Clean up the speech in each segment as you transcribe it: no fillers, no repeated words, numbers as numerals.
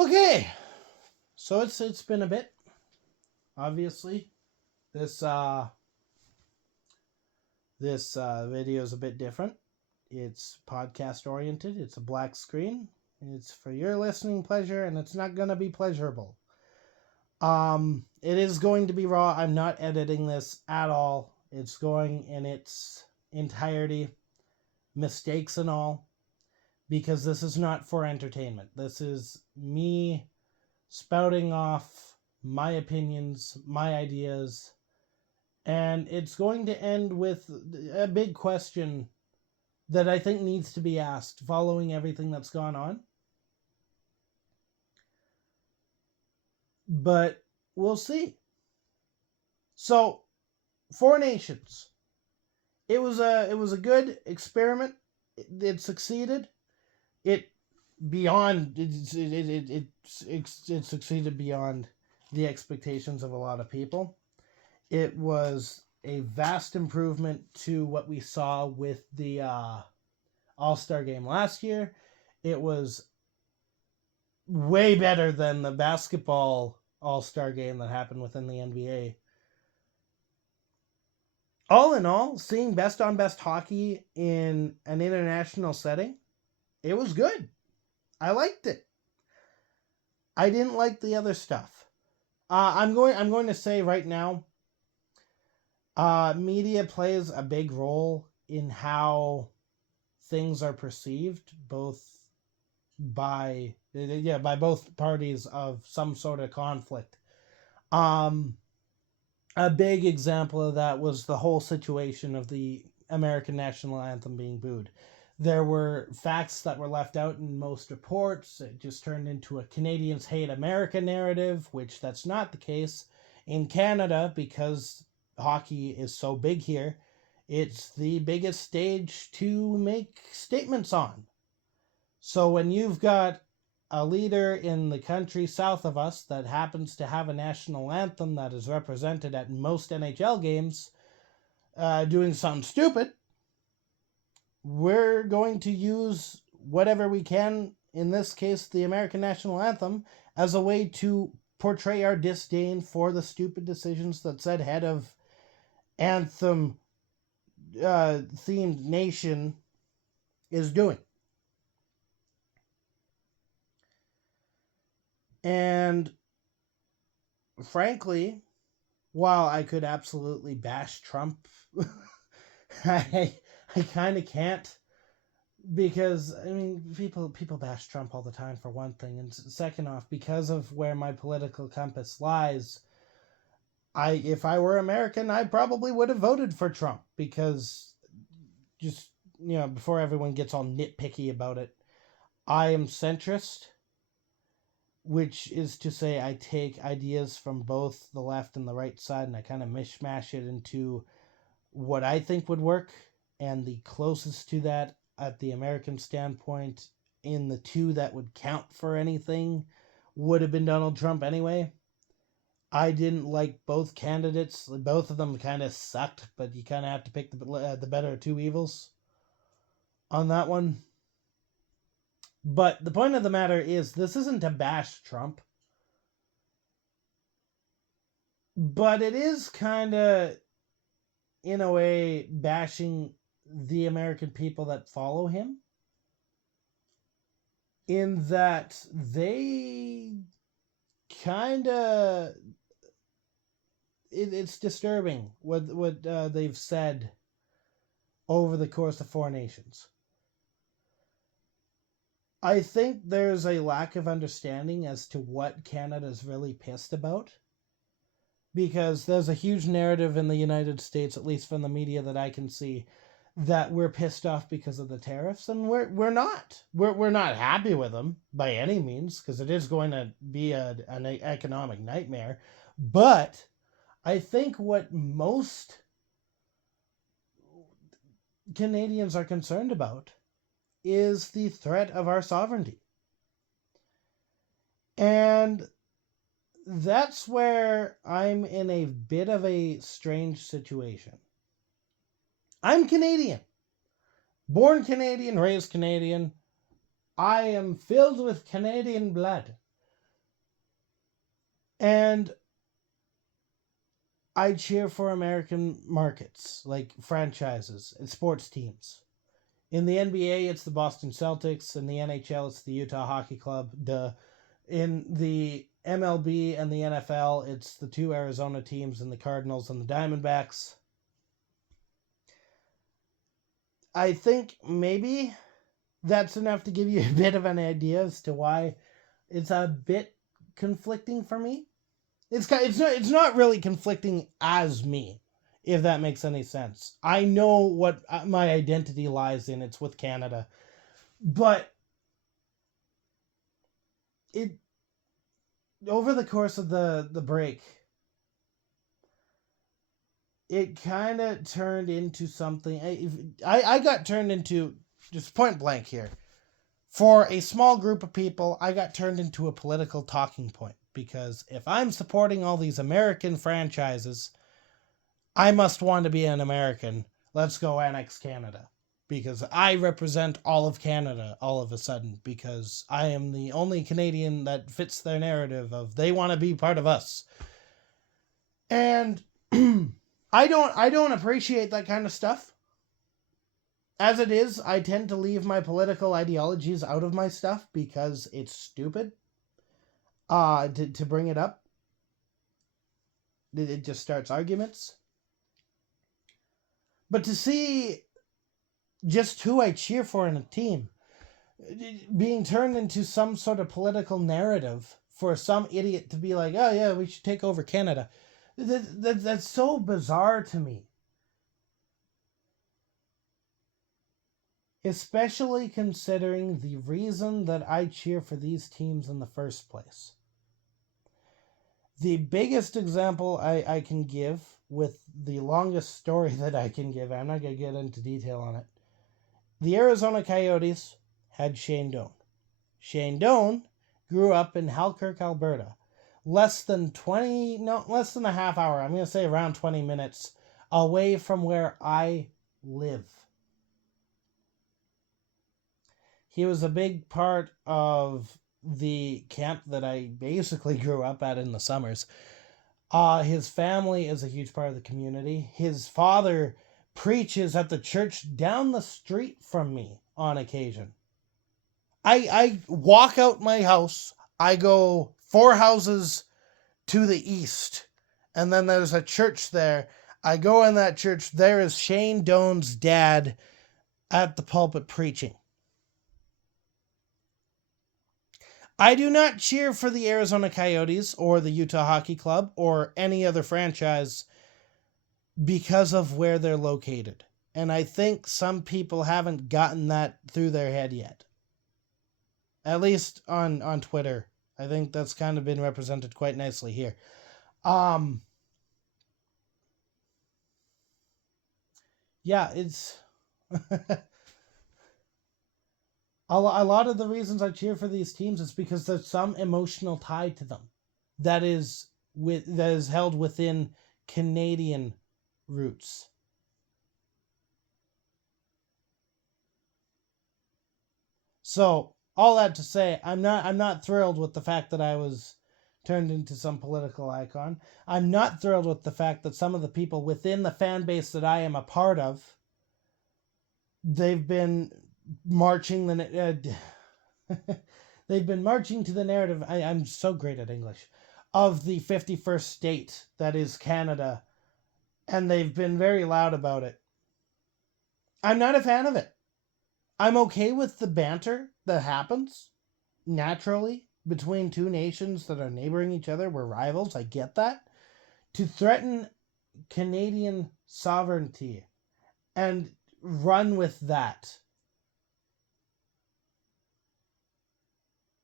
Okay, so it's been a bit. Obviously, this video is a bit different. It's podcast oriented. It's a black screen. It's for your listening pleasure, and it's not gonna be pleasurable. It is going to be raw. I'm not editing this at all. It's going in its entirety, mistakes and all, because this is not for entertainment. This is me spouting off my opinions, my ideas, and it's going to end with a big question that I think needs to be asked following everything that's gone on. But we'll see. So, Four Nations. It was a good experiment. It succeeded. It succeeded beyond the expectations of a lot of people. It was a vast improvement to what we saw with the All-Star game last year. It was way better than the basketball All-Star game that happened within the NBA. All in all, seeing best on best hockey in an international setting, it was good. I liked it. I didn't like the other stuff. I'm going to say right now, media plays a big role in how things are perceived, both by both parties of some sort of conflict. A big example of that was the whole situation of the American national anthem being booed. There were facts that were left out in most reports. It just turned into a Canadians hate America narrative, which that's not the case. In Canada, because hockey is so big here, it's the biggest stage to make statements on. So when you've got a leader in the country south of us that happens to have a national anthem that is represented at most NHL games doing something stupid, we're going to use whatever we can, in this case the American national anthem, as a way to portray our disdain for the stupid decisions that said head of anthem themed nation is doing. And frankly, while I could absolutely bash Trump, I kind of can't, because I mean people bash Trump all the time, for one thing, and second off, because of where my political compass lies, if I were American, I probably would have voted for Trump, because just, before everyone gets all nitpicky about it, I am centrist, which is to say I take ideas from both the left and the right side and I kind of mishmash it into what I think would work, and the closest to that at the American standpoint in the two that would count for anything would have been Donald Trump anyway. I didn't like both candidates. Both of them kind of sucked, but you kind of have to pick the better of two evils on that one. But the point of the matter is, this isn't to bash Trump. But it is kind of, in a way, bashing the American people that follow him. In that they kind of... It's disturbing what they've said over the course of Four Nations. I think there's a lack of understanding as to what Canada's really pissed about. Because there's a huge narrative in the United States, at least from the media that I can see, that we're pissed off because of the tariffs, and we're not. We're not happy with them by any means, because it is going to be an economic nightmare. But I think what most Canadians are concerned about is the threat of our sovereignty. And that's where I'm in a bit of a strange situation. I'm Canadian. Born Canadian, raised Canadian. I am filled with Canadian blood. And I cheer for American markets, like franchises and sports teams. In the NBA, it's the Boston Celtics. In the NHL, it's the Utah Hockey Club. In the MLB and the NFL, it's the two Arizona teams and the Cardinals and the Diamondbacks. I think maybe that's enough to give you a bit of an idea as to why it's a bit conflicting for me. It's not really conflicting as me, if that makes any sense. I know what my identity lies in. It's with Canada. But it over the course of the break, it kind of turned into something. I got turned into, just point blank here, for a small group of people, I got turned into a political talking point. Because if I'm supporting all these American franchises, I must want to be an American. Let's go annex Canada. Because I represent all of Canada all of a sudden. Because I am the only Canadian that fits their narrative of they want to be part of us. And I don't appreciate that kind of stuff. As it is, I tend to leave my political ideologies out of my stuff because it's stupid. To bring it up. It just starts arguments. But to see just who I cheer for in a team being turned into some sort of political narrative for some idiot to be like, oh yeah, we should take over Canada. That's so bizarre to me. Especially considering the reason that I cheer for these teams in the first place. The biggest example I can give, with the longest story that I can give, I'm not going to get into detail on it. The Arizona Coyotes had Shane Doan. Shane Doan grew up in Halkirk, Alberta. Less than a half hour, I'm going to say around 20 minutes, away from where I live. He was a big part of the camp that I basically grew up at in the summers. His family is a huge part of the community. His father preaches at the church down the street from me on occasion. I walk out my house. I go 4 houses to the east, and then there's a church there. I go in that church. There is Shane Doan's dad at the pulpit preaching. I do not cheer for the Arizona Coyotes or the Utah Hockey Club or any other franchise because of where they're located. And I think some people haven't gotten that through their head yet. At least on Twitter. I think that's kind of been represented quite nicely here. Yeah, it's... A lot of the reasons I cheer for these teams is because there's some emotional tie to them that is held within Canadian roots. So all that to say, I'm not thrilled with the fact that I was turned into some political icon. I'm not thrilled with the fact that some of the people within the fan base that I am a part of, they've been marching they've been marching to the narrative. I'm so great at English, of the 51st state that is Canada, and they've been very loud about it. I'm not a fan of it. I'm okay with the banter that happens naturally between two nations that are neighboring each other. We're rivals. I get that. To threaten Canadian sovereignty and run with that,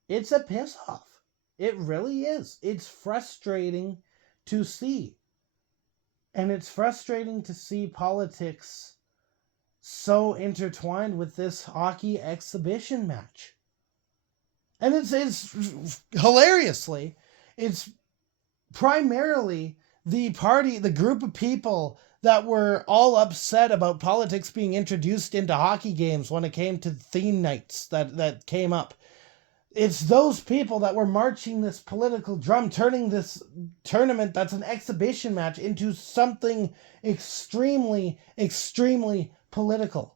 it's a piss off. It really is. It's frustrating to see. And it's frustrating to see politics so intertwined with this hockey exhibition match. And it's hilariously, it's primarily the group of people that were all upset about politics being introduced into hockey games when it came to theme nights that came up. It's those people that were marching this political drum, turning this tournament that's an exhibition match into something extremely, extremely political.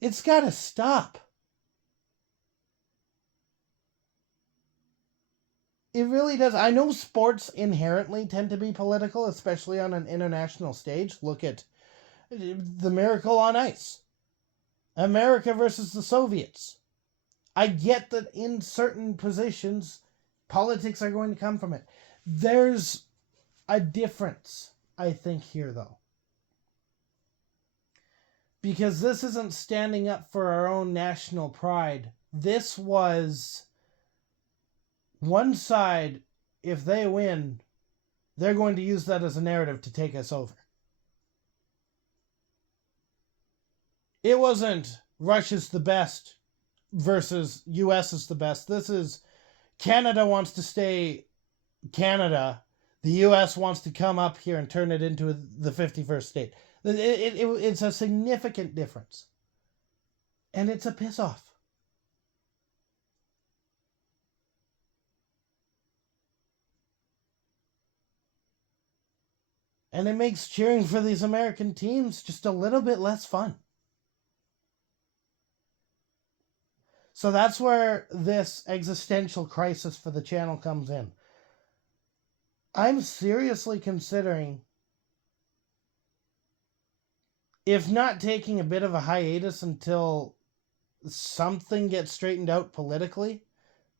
It's got to stop. It really does. I know sports inherently tend to be political, especially on an international stage. Look at the Miracle on Ice. America versus the Soviets. I get that in certain positions, politics are going to come from it. There's a difference, I think, here, though. Because this isn't standing up for our own national pride. This was one side, if they win, they're going to use that as a narrative to take us over. It wasn't Russia's the best versus US is the best. This is Canada wants to stay Canada. The US wants to come up here and turn it into the 51st state. It's a significant difference. And it's a piss off. And it makes cheering for these American teams just a little bit less fun. So that's where this existential crisis for the channel comes in. I'm seriously considering, if not taking a bit of a hiatus until something gets straightened out politically,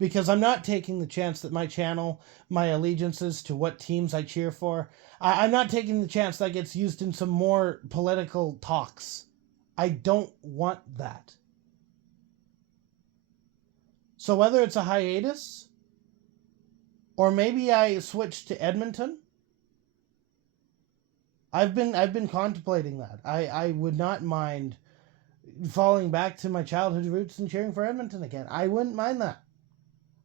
because I'm not taking the chance that my channel, my allegiances to what teams I cheer for, I'm not taking the chance that gets used in some more political talks. I don't want that. So whether it's a hiatus, or maybe I switch to Edmonton, I've been contemplating that. I would not mind falling back to my childhood roots and cheering for Edmonton again. I wouldn't mind that.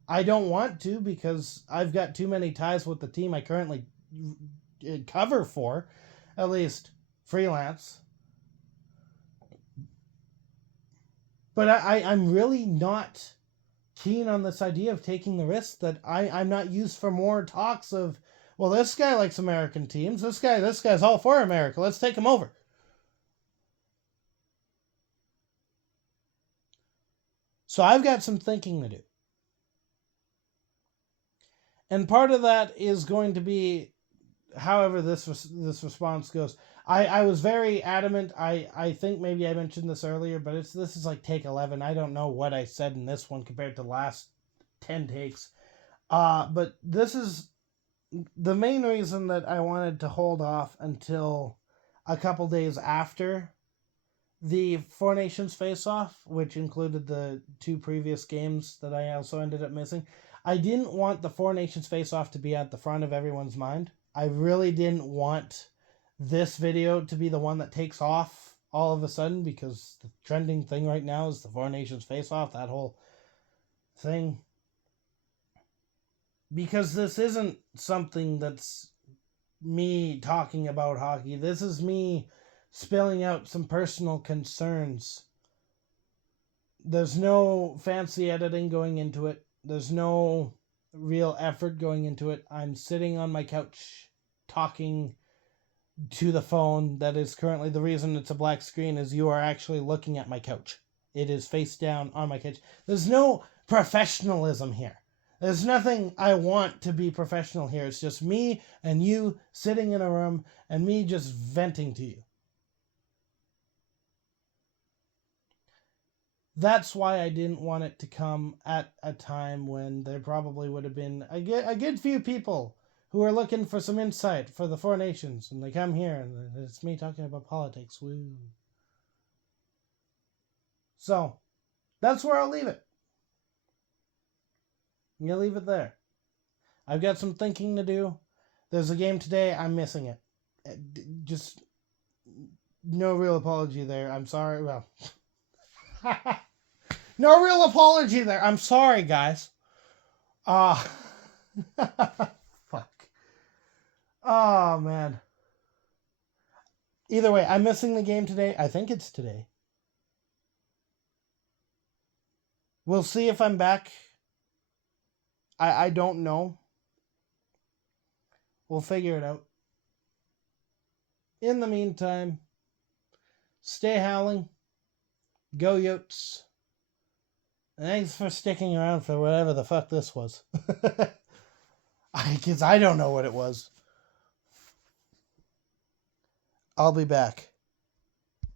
I don't want to, because I've got too many ties with the team I currently cover for, at least freelance. But I'm really not keen on this idea of taking the risk that I'm not used for more talks of, well, this guy likes American teams. This guy's all for America. Let's take him over. So I've got some thinking to do. And part of that is going to be, however this response goes. I was very adamant. I think maybe I mentioned this earlier, but this is like take 11. I don't know what I said in this one compared to the last 10 takes. But this is the main reason that I wanted to hold off until a couple days after the Four Nations face-off, which included the two previous games that I also ended up missing. I didn't want the Four Nations face-off to be at the front of everyone's mind. I really didn't want this video to be the one that takes off all of a sudden, because the trending thing right now is the Four Nations face-off, that whole thing. Because this isn't something that's me talking about hockey. This is me spilling out some personal concerns. There's no fancy editing going into it. There's no real effort going into it. I'm sitting on my couch talking to the phone. That is currently the reason it's a black screen, is you are actually looking at my couch. It is face down on my couch. There's no professionalism here. There's nothing I want to be professional here. It's just me and you sitting in a room and me just venting to you. That's why I didn't want it to come at a time when there probably would have been a good few people who are looking for some insight for the Four Nations, and they come here and it's me talking about politics. Woo. So, that's where I'll leave it. I'm going to leave it there. I've got some thinking to do. There's a game today. I'm missing it. Just no real apology there. I'm sorry. Well, no real apology there. I'm sorry, guys. Fuck. Oh, man. Either way, I'm missing the game today. I think it's today. We'll see if I'm back. I don't know. We'll figure it out. In the meantime, stay howling. Go Yotes. Thanks for sticking around for whatever the fuck this was. Because I don't know what it was. I'll be back.